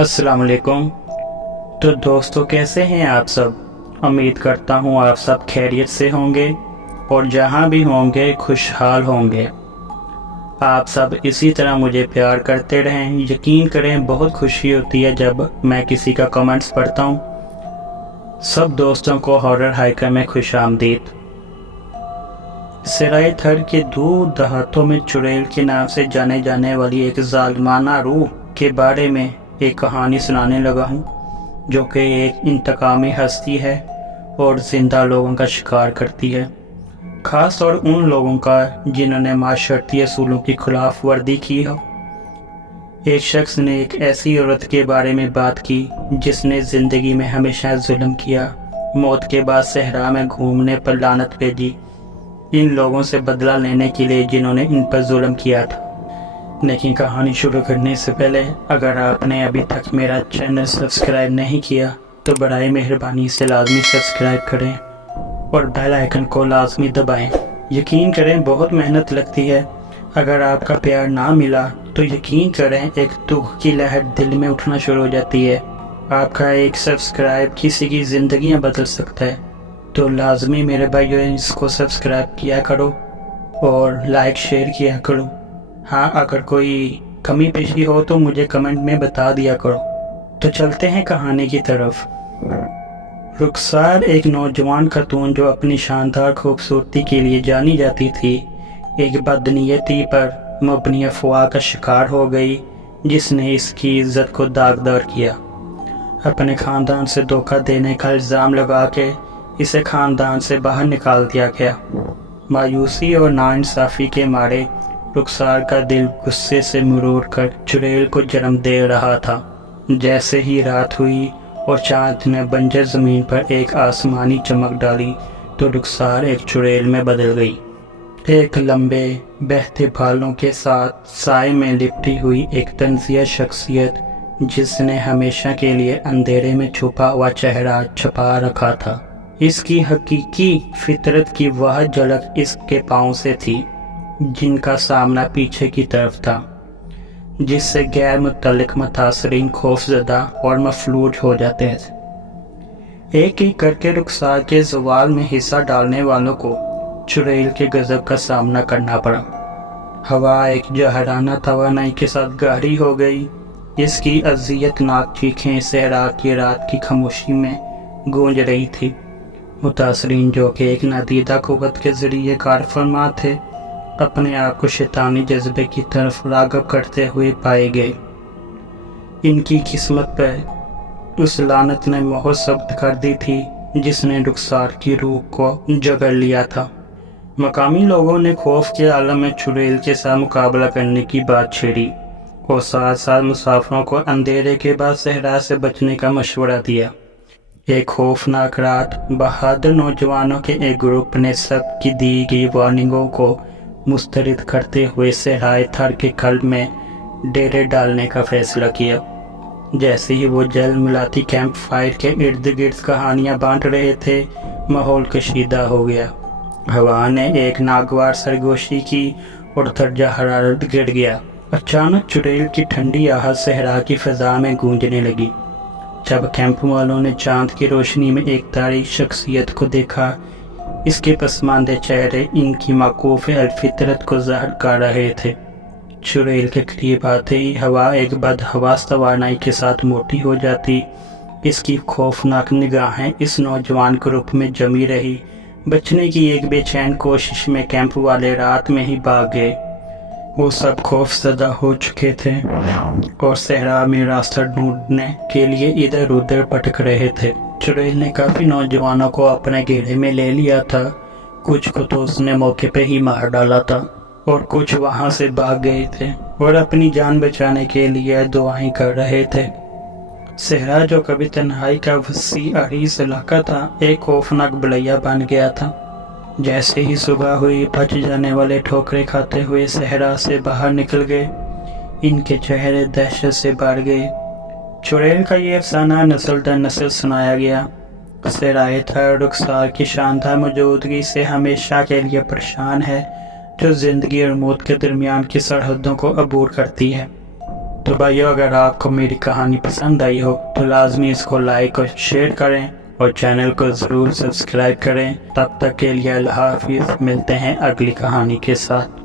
अस्सलाम वालेकुम। तो दोस्तों, कैसे हैं आप सब? उम्मीद करता हूँ आप सब खैरियत से होंगे और जहाँ भी होंगे खुशहाल होंगे। आप सब इसी तरह मुझे प्यार करते रहें। यकीन करें, बहुत खुशी होती है जब मैं किसी का कमेंट्स पढ़ता हूँ। सब दोस्तों को हॉरर हाइकर में खुश आमदीद। सराय थर के दूर दहातों में चुड़ैल के नाम से जाने जाने वाली एक जालिमाना रूह के बारे में एक कहानी सुनाने लगा हूँ, जो कि एक इंतकामी हस्ती है और ज़िंदा लोगों का शिकार करती है। ख़ास तौर उन लोगों का जिन्होंने माशरती असूलों की खिलाफ वर्दी की हो। एक शख्स ने एक ऐसी औरत के बारे में बात की जिसने ज़िंदगी में हमेशा जुल्म किया, मौत के बाद सहरा में घूमने पर लानत भेजी इन लोगों से बदला लेने के लिए जिन्होंने इन पर जुल्म किया था। लेकिन कहानी शुरू करने से पहले अगर आपने अभी तक मेरा चैनल सब्सक्राइब नहीं किया तो बराए मेहरबानी से लाजमी सब्सक्राइब करें और बेल आइकन को लाजमी दबाएं। यकीन करें, बहुत मेहनत लगती है। अगर आपका प्यार ना मिला तो यकीन करें एक दुख की लहर दिल में उठना शुरू हो जाती है। आपका एक सब्सक्राइब किसी की ज़िंदगियाँ बदल सकता है। तो लाजमी मेरे भाइयों इसको सब्सक्राइब किया करो और लाइक शेयर किया करो। हाँ, अगर कोई कमी पेशी हो तो मुझे कमेंट में बता दिया करो। तो चलते हैं कहानी की तरफ। रुखसार एक नौजवान खातून जो अपनी शानदार खूबसूरती के लिए जानी जाती थी, एक बदनीयती पर मबनी अफवाह का शिकार हो गई जिसने इसकी इज्जत को दागदार किया। अपने ख़ानदान से धोखा देने का इल्ज़ाम लगा के इसे ख़ानदान से बाहर निकाल दिया गया। मायूसी और नाइंसाफ़ी के मारे रुखसार का दिल गुस्से से मुरूर कर चुड़ैल को जन्म दे रहा था। जैसे ही रात हुई और चाँद ने बंजर ज़मीन पर एक आसमानी चमक डाली तो रुखसार एक चुड़ैल में बदल गई। एक लंबे बहते बालों के साथ साए में लिपटी हुई एक तंज़िया शख्सियत जिसने हमेशा के लिए अंधेरे में छुपा हुआ चेहरा छुपा रखा था। इसकी हकीकी फितरत की वह झलक इसके पाँव से थी जिनका सामना पीछे की तरफ था, जिससे गैर मुतल्लिक मुतासरीन खौफज़दा और मफलूज हो जाते थे। एक एक करके रुखसार के ज़वाल में हिस्सा डालने वालों को चुड़ैल के गज़ब का सामना करना पड़ा। हवा एक जहराना तवानाई के साथ गहरी हो गई। इसकी अज़ियतनाक चीखें सहरा की रात की खामोशी में गूंज रही थी। मुतासरीन जो कि एक नादीदा क़ुव्वत के ज़रिए कार फरमा थे, अपने आप को शैतानी जज्बे की तरफ राग़ब करते हुए पाए गए। इनकी किस्मत पर उस लानत ने मोहर सब्त कर दी थी जिसने रुखसार की रूह को जगड़ लिया था। मकामी लोगों ने खौफ के आलम में चुड़ैल के साथ मुकाबला करने की बात छेड़ी और साथ साथ मुसाफिरों को अंधेरे के बाद सहरा से बचने का मशवरा दिया। एक खौफनाक रात बहादुर नौजवानों के एक ग्रुप ने सब की दी गई वार्निंगों को मुस्तरद करते हुए सराय थर के कल्ब में डेरे डालने का फैसला किया। जैसे ही वो जल मिलाती कैंप फायर के इर्द गिर्द कहानियाँ बांट रहे थे, माहौल कशीदा हो गया। हवा ने एक नागवार सरगोशी की और दर्जा हरारत गिर गया। अचानक चुड़ैल की ठंडी आहट सहरा की फ़ज़ा में गूंजने लगी। जब कैंप वालों ने चांद की रोशनी में एक तारीख शख्सियत को देखा, इसके पसमानदे चेहरे इनकी माकूफ अलफितरत को ज़ाहिर कर रहे थे। चुड़ैल के करीब आते ही हवा एक बदहवास तवानाई के साथ मोटी हो जाती। इसकी खौफनाक निगाहें इस नौजवान ग्रुप में जमी रही। बचने की एक बेचैन कोशिश में कैंप वाले रात में ही भाग गए। वो सब खौफज़दा हो चुके थे और सहरा में रास्ता ढूंढने के लिए इधर उधर भटक रहे थे। चुड़ैल ने काफ़ी नौजवानों को अपने घेरे में ले लिया था। कुछ को तो उसने मौके पे ही मार डाला था और कुछ वहाँ से भाग गए थे और अपनी जान बचाने के लिए दुआएं कर रहे थे। सहरा जो कभी तन्हाई का वसी अरीज़ इलाका था, एक खौफनाक बलैया बन गया था। जैसे ही सुबह हुई, बच जाने वाले ठोकरें खाते हुए सहरा से बाहर निकल गए। इनके चेहरे दहशत से भर गए। चुड़ैल का ये अफसाना नस्ल दर नस्ल सुनाया गया। सराय थर रुखसार की शानदार मौजूदगी से हमेशा के लिए परेशान है, जो ज़िंदगी और मौत के दरमियान की सरहदों को अबूर करती है। تو بھائیو اگر آپ کو میری کہانی پسند آئی ہو تو لازمی اس کو لائک اور شیئر کریں اور چینل کو ضرور سبسکرائب کریں۔ تب تک کے لیے اللہ حافظ، ملتے ہیں اگلی کہانی کے ساتھ۔